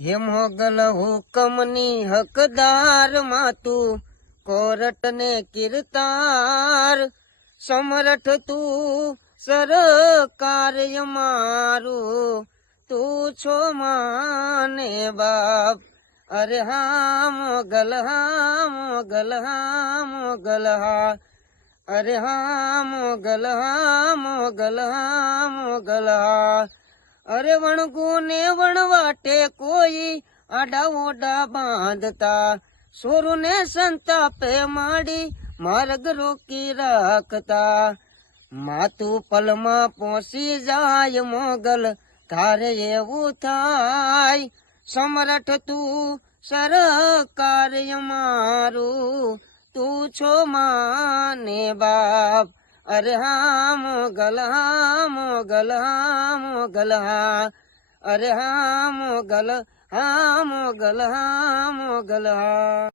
હે મોગલ હુકમની હકદાર માં તું કોરટ ને કીર્તાર સમરઠ તું સરકાર મારું તું છો માને બાપ અરે હા મોગલ હા મોગલ હા મોગલ હા અરે હા મોગલ હા મોગલ હા મોગલ હા અરે વણગુ ને વણવાટે કોઈ આડા ઓડા બાંધતા સોરુ ને સંતાપે માડી માર્ગ રોકી રાખતા માતું પલમાં પહોંચી જાય મોગલ તારે એવું થાય સમરઠ તું સરકાર મારું તું છો માને બાપ અરે હા મોગલ હા મોગલ હા મોગલ હા અરે હા મોગલ હા મોગલ હા મોગલ હા